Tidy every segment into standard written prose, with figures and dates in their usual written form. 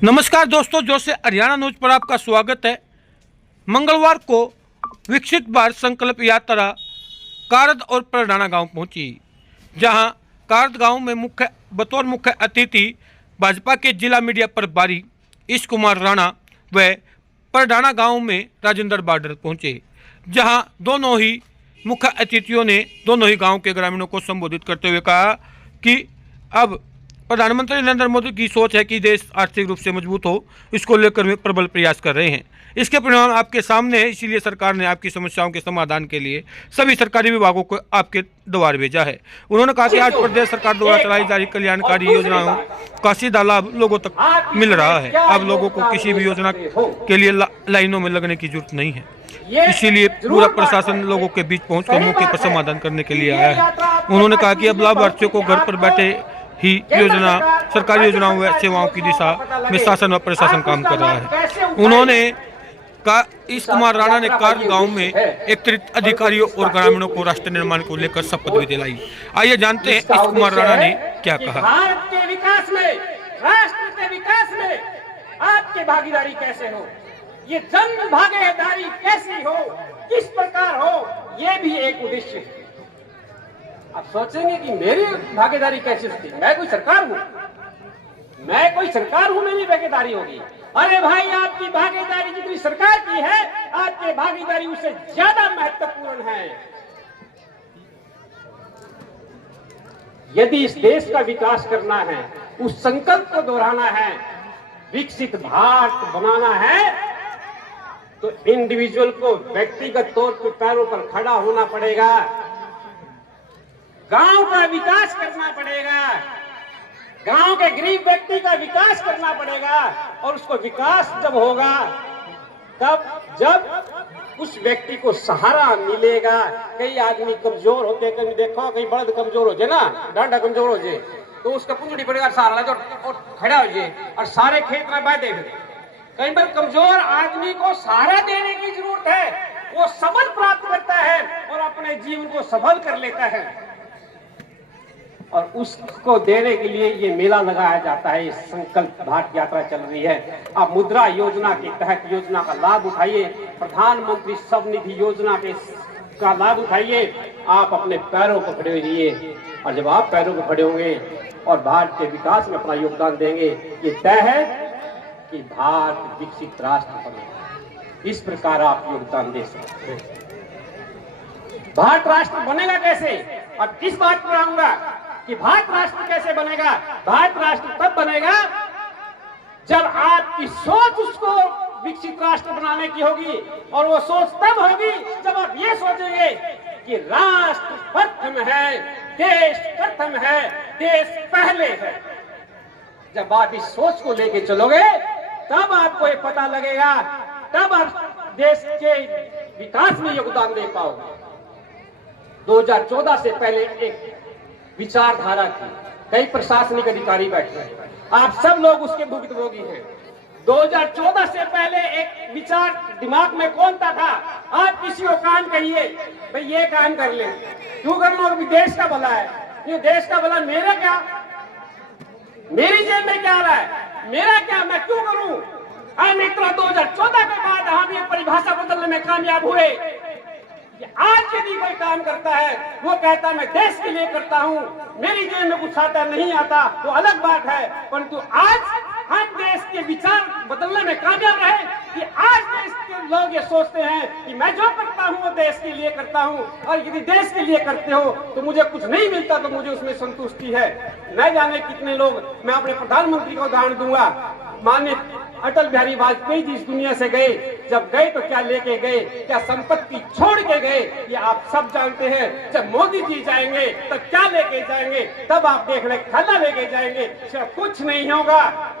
नमस्कार दोस्तों, जो से हरियाणा न्यूज पर आपका स्वागत है। मंगलवार को विकसित भारत संकल्प यात्रा कारद और परडाना गांव पहुंची, जहां कारद गांव में बतौर मुख्य अतिथि भाजपा के जिला मीडिया प्रभारी ईश कुमार राणा व परडाना गांव में राजेंद्र बार्डर पहुंचे, जहां दोनों ही मुख्य अतिथियों ने दोनों ही गांव के ग्रामीणों को संबोधित करते हुए कहा कि अब प्रधानमंत्री नरेंद्र मोदी की सोच है कि देश आर्थिक रूप से मजबूत हो। इसको लेकर वे प्रबल प्रयास कर रहे हैं। इसके परिणाम आपके सामने है, इसीलिए सरकार ने आपकी समस्याओं के समाधान के लिए सभी सरकारी विभागों को आपके द्वार भेजा है। उन्होंने कहा कि आज प्रदेश सरकार द्वारा चलाई जा रही कल्याणकारी योजनाओं का सीधा लाभ लोगों तक मिल रहा है। अब लोगों को किसी भी योजना के लिए लाइनों में लगने की जरूरत नहीं है। इसीलिए पूरा प्रशासन लोगों के बीच पहुंचकर मौके पर समाधान करने के लिए आया है। उन्होंने कहा कि अब लाभार्थियों को घर पर बैठे ही योजना सरकारी योजनाओं व सेवाओं की दिशा में शासन व प्रशासन काम कर रहा है। उन्होंने कहा, ईश कुमार राणा ने कारद गांव में एकत्रित अधिकारियों और ग्रामीणों को राष्ट्र निर्माण को लेकर शपथ भी दिलाई। आइए जानते हैं ईश कुमार राणा ने क्या कहा। भारत के विकास में, राष्ट्र के विकास में आपकी भागीदारी कैसे हो, ये जन भागीदारी कैसी हो, किस प्रकार हो, ये भी एक उद्देश्य है। आप सोचेंगे कि मेरी भागीदारी कैसी होती है? मैं कोई सरकार हूँ, मेरी भागीदारी होगी। अरे भाई, आपकी भागीदारी जितनी सरकार की है, आपकी भागीदारी उससे ज्यादा महत्वपूर्ण है। यदि इस देश का विकास करना है, उस संकल्प को दोहराना है, विकसित भारत बनाना है, तो इंडिविजुअल को व्यक्तिगत तौर पर पैरों पर खड़ा होना पड़ेगा। गांव का विकास करना पड़ेगा, गांव के गरीब व्यक्ति का विकास करना पड़ेगा। और उसको विकास जब होगा, तब जब उस व्यक्ति को सहारा मिलेगा। कई आदमी कमजोर होते हैं, कहीं देखो कहीं बड़द कमजोर हो जाए ना, डांडा कमजोर हो जाए, तो उसका पुंजड़ी पड़ेगा, सहारा जो और खड़ा हो जाए और सारे खेत में बाय देख। कई बार कमजोर आदमी को सहारा देने की जरूरत है, वो सबल प्राप्त करता है और अपने जीवन को सफल कर लेता है। और उसको देने के लिए ये मेला लगाया जाता है। संकल्प भारत यात्रा चल रही है। आप मुद्रा योजना के तहत योजना का लाभ उठाइए, प्रधानमंत्री स्वनिधि योजना का लाभ उठाइए। आप अपने पैरों पर खड़े रहिए, और जब आप पैरों पर खड़े होंगे और भारत के विकास में अपना योगदान देंगे, ये तय है कि भारत विकसित राष्ट्र बनेगा। इस प्रकार आप योगदान दे सकते हैं। भारत राष्ट्र बनेगा कैसे? अब किस बात पर आऊंगा कि भारत राष्ट्र कैसे बनेगा? भारत राष्ट्र तब बनेगा जब आपकी सोच उसको विकसित राष्ट्र बनाने की होगी। और वो सोच तब होगी जब आप ये सोचेंगे कि राष्ट्र प्रथम है, देश प्रथम है, देश पहले है। जब आप इस सोच को लेके चलोगे, तब आपको ये पता लगेगा, तब आप देश के विकास में योगदान दे पाओगे। 2014 से पहले एक विचारधारा थी, कई प्रशासनिक अधिकारी बैठे हैं, आप सब लोग उसके भुक्तभोगी हैं। 2014 से पहले एक विचार दिमाग में कौन था? आप किसी को काम कहिए, भाई ये काम कर ले, क्यों करना? देश का भला है। ये देश का भला मेरा क्या, मेरी जेब में क्या आ रहा है, मेरा क्या, मैं क्यों करूं? मित्रों, 2014 के बाद हम ये परिभाषा बदलने में कामयाब हुए। आज यदि कोई काम करता है, वो कहता मैं देश के लिए करता हूं, मेरी जेब में कुछ आता नहीं आता, तो अलग बात है। परंतु आज हम देश के विचार बदलने में कामयाब रहे कि आज देश के लोग ये सोचते हैं कि मैं जो करता हूं वो देश के लिए करता हूं, और यदि देश के लिए करते हो तो मुझे कुछ नहीं मिलता तो मुझे उसमें संतुष्टि है। न जाने कितने लोग, मैं अपने प्रधानमंत्री का उदाहरण दूंगा, माननीय अटल बिहारी वाजपेयी जी इस दुनिया से गए। जब गए तो क्या लेके गए, क्या संपत्ति छोड़ के गए, ये आप सब जानते हैं। जब मोदी जी जाएंगे तब क्या लेके जाएंगे? तब आप देख रहे खाना लेके जाएंगे, सिर्फ कुछ नहीं होगा।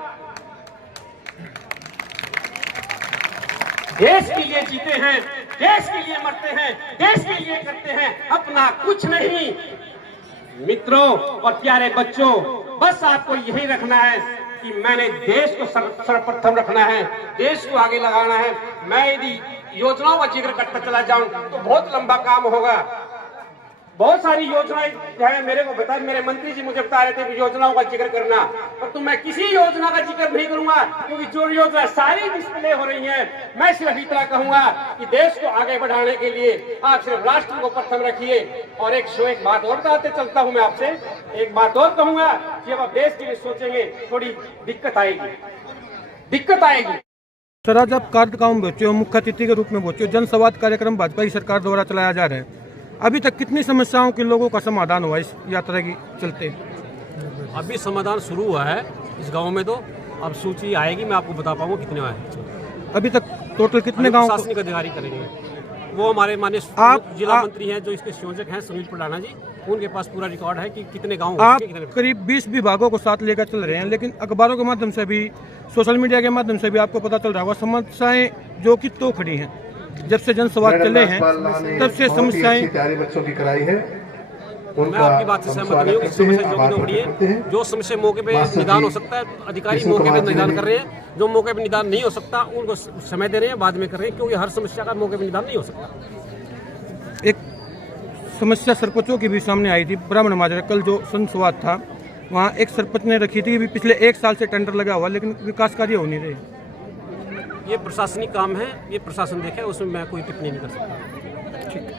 देश के लिए जीते हैं, देश के लिए मरते हैं, देश के लिए करते हैं, अपना कुछ नहीं। मित्रों और प्यारे बच्चों, बस आपको यही रखना है कि मैंने देश को सर्वप्रथम रखना है, देश को आगे लगाना है। मैं यदि योजनाओं का जिक्र करता चला जाऊं तो बहुत लंबा काम होगा। बहुत सारी योजनाएं जो है मेरे को बता, मेरे मंत्री जी मुझे बता रहे थे कि योजनाओं का जिक्र करना, परंतु मैं किसी योजना का जिक्र नहीं करूंगा क्योंकि जो योजना सारी डिस्प्ले हो रही है। मैं सिर्फ इतना कहूंगा कि देश को आगे बढ़ाने के लिए आप सिर्फ राष्ट्र को प्रथम रखिए। और एक बात और बताते चलता हूं मैं आपसे, एक बात और कहूंगा कि अब आप देश के लिए सोचेंगे थोड़ी दिक्कत आएगी। सर, आज आप कार्द गांव में पहुंचे हो, मुख्य अतिथि के रूप में पहुंचे हो। जनसंवाद कार्यक्रम भाजपा की सरकार द्वारा चलाया जा रहा है। अभी तक कितनी समस्याओं के लोगों का समाधान हुआ इस यात्रा की चलते? अभी समाधान शुरू हुआ है इस गांव में, तो अब सूची आएगी, मैं आपको बता पाऊंगा कितने आए। अभी तक टोटल कितने गांव? प्रशासनिक अधिकारी करेंगे, वो हमारे माननीय जिला मंत्री हैं जो इसके संयोजक हैं सुनील प्रधाना जी, उनके पास पूरा रिकॉर्ड है कि कितने गांव। आप करीब 20 विभागों को साथ लेकर चल रहे हैं, लेकिन अखबारों के माध्यम से भी, सोशल मीडिया के माध्यम से भी आपको पता चल रहा होगा समस्याएं जो कि तो खड़ी हैं। जब से जनसंवाद चले हैं तब से समस्याएं तैयारी बच्चों की कराई है। मैं आपकी बात से सहमत नहीं हूँ कि समस्या जो खड़ी है, जो समस्या मौके पे निदान हो सकता है अधिकारी मौके पे निदान कर रहे हैं, जो मौके पे निदान नहीं हो सकता उनको समय दे रहे हैं, बाद में कर रहे हैं, क्योंकि हर समस्या का मौके पे निदान नहीं हो सकता। एक समस्या सरपंचों की भी सामने आई थी ब्राह्मण माजरा। कल जो संसवाद था वहाँ एक सरपंच ने रखी थी कि पिछले 1 साल से टेंडर लगा हुआ लेकिन विकास कार्य हो नहीं रहे। ये प्रशासनिक काम है, ये प्रशासन देखे, उसमें मैं कोई टिप्पणी नहीं कर सकता। ठीक।